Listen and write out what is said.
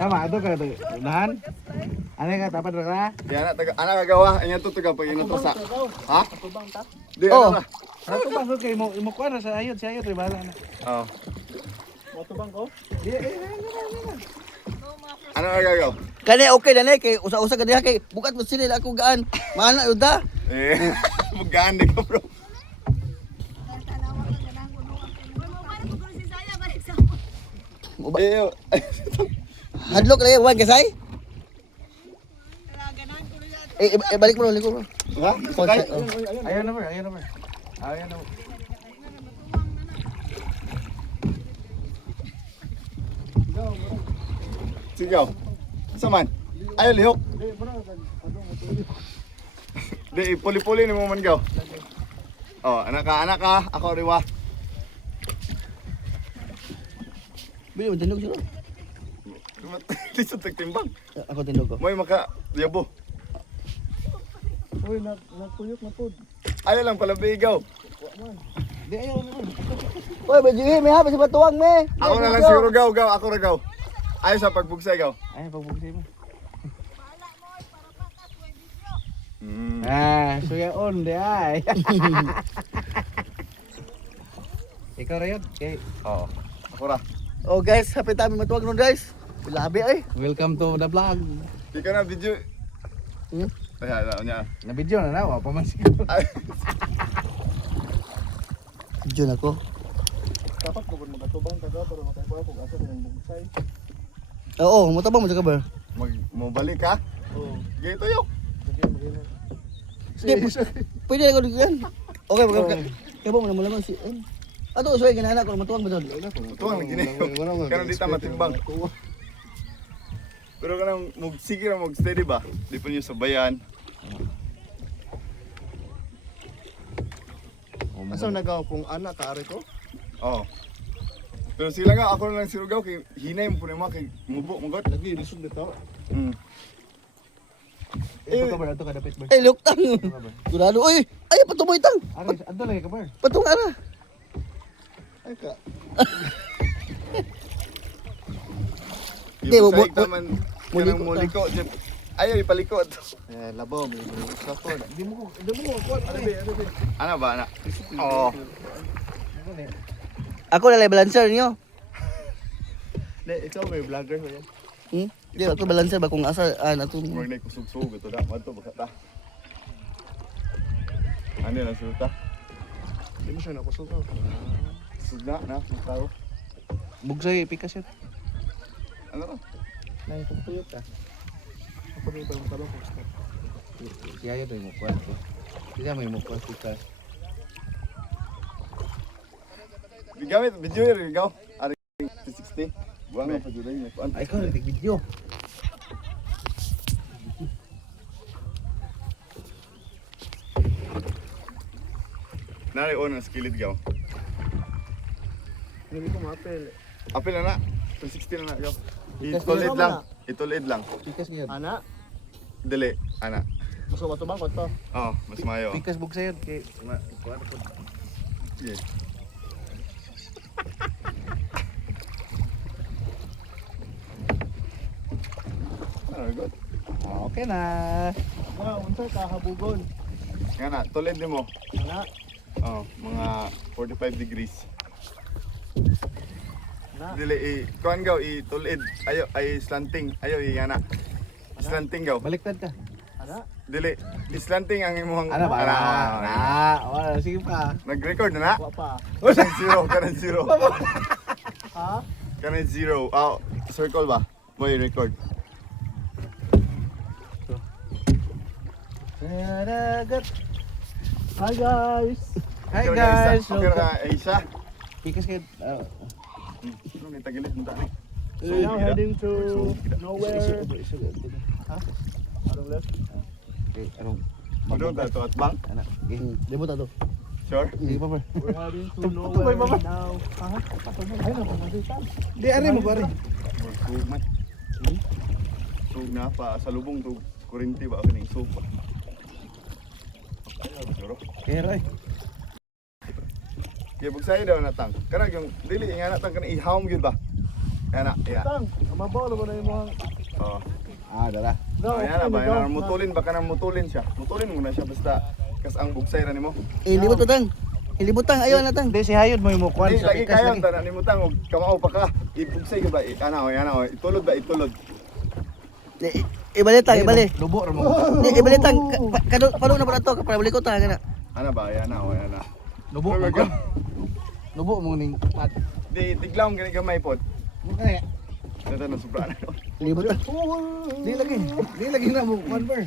Tama, ito ka ito. Unahan? Ano ka, tapat ka? Di anak kagawa, anya to taga pag inutosa. Ha? Di Oh. ano na. Ano to ba? Okay, mo kuha na sa ayod, bala na. Oh. Matubang ko? Ano gagaw? Kani okay na kay usa-usa ka diha kay bukat mo sila ako gaan. Mana uda. Eh, bugaan di ka bro. Eh, Hadlok lagi wan kasay. Balik mo liko bro. ha? Sakay? Ayaw na ba? Ayaw na ba? Ayaw na ba? Sigaw. Saman. Ayaw lihok. Di puli-puli ni mo man gaw. Oh, anak ka, ako riwa. Bili mo tindog sila. Lisod tagtimbang. Ako tindog ko. Moy maka yabo. Uy, nagkuyok na po. Ayaw lang pala bigaw. Di ayaw na ba? Oy, bajigi may hapon sa batuang me. Ako na lang siguro gaw, ako ra gaw. Ayaw sa pagbugsay gaw. Ay, pagbugsay mo. Mm. Suya on, di ay. Ikaw ra yun? Okay. Oo. Ako ra. Oh guys, happy tayo matuwag nun guys. Labi ay. Welcome to the vlog. Di ka na video. Hmm? Ay, ano niya. Na video na na, pa man siguro. Ay, Diyon ako. Dapat ko magatubang ka daw para makaiba ko asa ng bugsay. Oo, mo tabang mo sa kabar. mo balik ka? Oo. Gito yo. Sige, pwede na ko diyan. Okay, kaya mo naman lang si. Ato usay ginana ko matuwag mo daw. Tuwang lagi niyo. Kanang di ta matimbang. Pero kanang sige ra steady ba? Di pa niyo sabayan. Asa nagaw kung anak ka ari ko? Oo. Pero sila nga ako na lang sirugaw kay hinay mo puno mo kay mubo magot. Lagi lisod dito. Mm. Ito ka ba ato ka dapat ba? Ay, luktang. Gurado. Uy, ay patumoy tang. Ari, adto lagi ka ba? Patung ara. Ay ka. Di Di, mo mo- taman kanang muliko. Ayaw ipalikot. Labaw may sa ko. Di mo ko. Ano ba anak? Oo. Ako na lang balancer niyo. Ikaw may vlogger ba yan? Di ako balancer ba kung asa nato. Murag na kusog-sug ito da. Mato ba ta? Ano lang sulta? Di mo siya nakusugaw. Sugna na tao. Bugsay pikas yun. Ano to? Nang pagtuyot ka. Ako rin pa talong ko stop. Siya yun mo kuha ko. Siya may mo kuha pikas. Gamit video yun ikaw. Ari 60. Buang pa jud ni kuan. Ay, ikaw rin video. Nari on ang skillet gaw. Hindi ko mapel. Apil na na. 360 na na gaw. Pikas Itulid na lang. na. Itulid lang. Pikas ngayon. Ana, Dili ana. gusto mo tubang ko to. Oh, mas mayo. Pikas bugsay yun. Kay, kuha na po. Yeah. Ah, good. Okay na. Mga unsa ka habugon. Nga na, tulid ni mo. Ana, Oh, mga 45 degrees. ana. Dili kuan gaw itulid. Ayo ay slanting. Ayo ana. Slanting gaw. Baliktad ka. Ana. Dili slanting ang imong Ano ba? Ana. Wala, sige pa. Nag-record na na? Wa pa. Kanang zero. Ha? Kanang zero. Oh, circle ba? Moy record. Saragat. Hi guys. Hi guys. Okay na Aisha. Pikas kayo. Ano ni tagilid mo tani? We now heading to nowhere. Ha? Anong left? Okay, anong? Ano ta to at bang? Anak. Okay. Di mo tato. Sure? Sige pa ba? We're heading to Tumbay, nowhere mama. now. Ay, napamalitan. Di, ari mo ba rin? Sug man. Sug na pa sa lubong to kurinti ba kaning sug pa. Ayaw siguro. Kaya rin. Kaya bugsay daw natang. Kanang yung dili nga natang kana ihawom gyud ba? Yan na, iya. Tang, mabaw mo na yung mga... Oh. Dara. No, Ayan na ba, go. yan na, mutulin ba ka nang mutulin siya? Mutulin mo na siya basta kas ang bugsay ra nimo. Ilibot to tang. Ilibot tang, ayaw na tang. Hindi si Hayod mo imukuan Hindi sa lagi pikas kayo lagi. tanan nimo tang og kamao pa ka. Ibugsay ka ba? Ana, itulod ba itulod? Ibalik tang, ibalik. Lubo ra mo. Ibalik tang, palo na pala to, kapabalik ko tang, kana. Ana ba, ayan na. Lubo mo ko. Lubo mo ning pat. Di tiglaw gani gamay pod. Ay, Dito na sobra na. Ilibot tang. di lagi na mo kuan ber.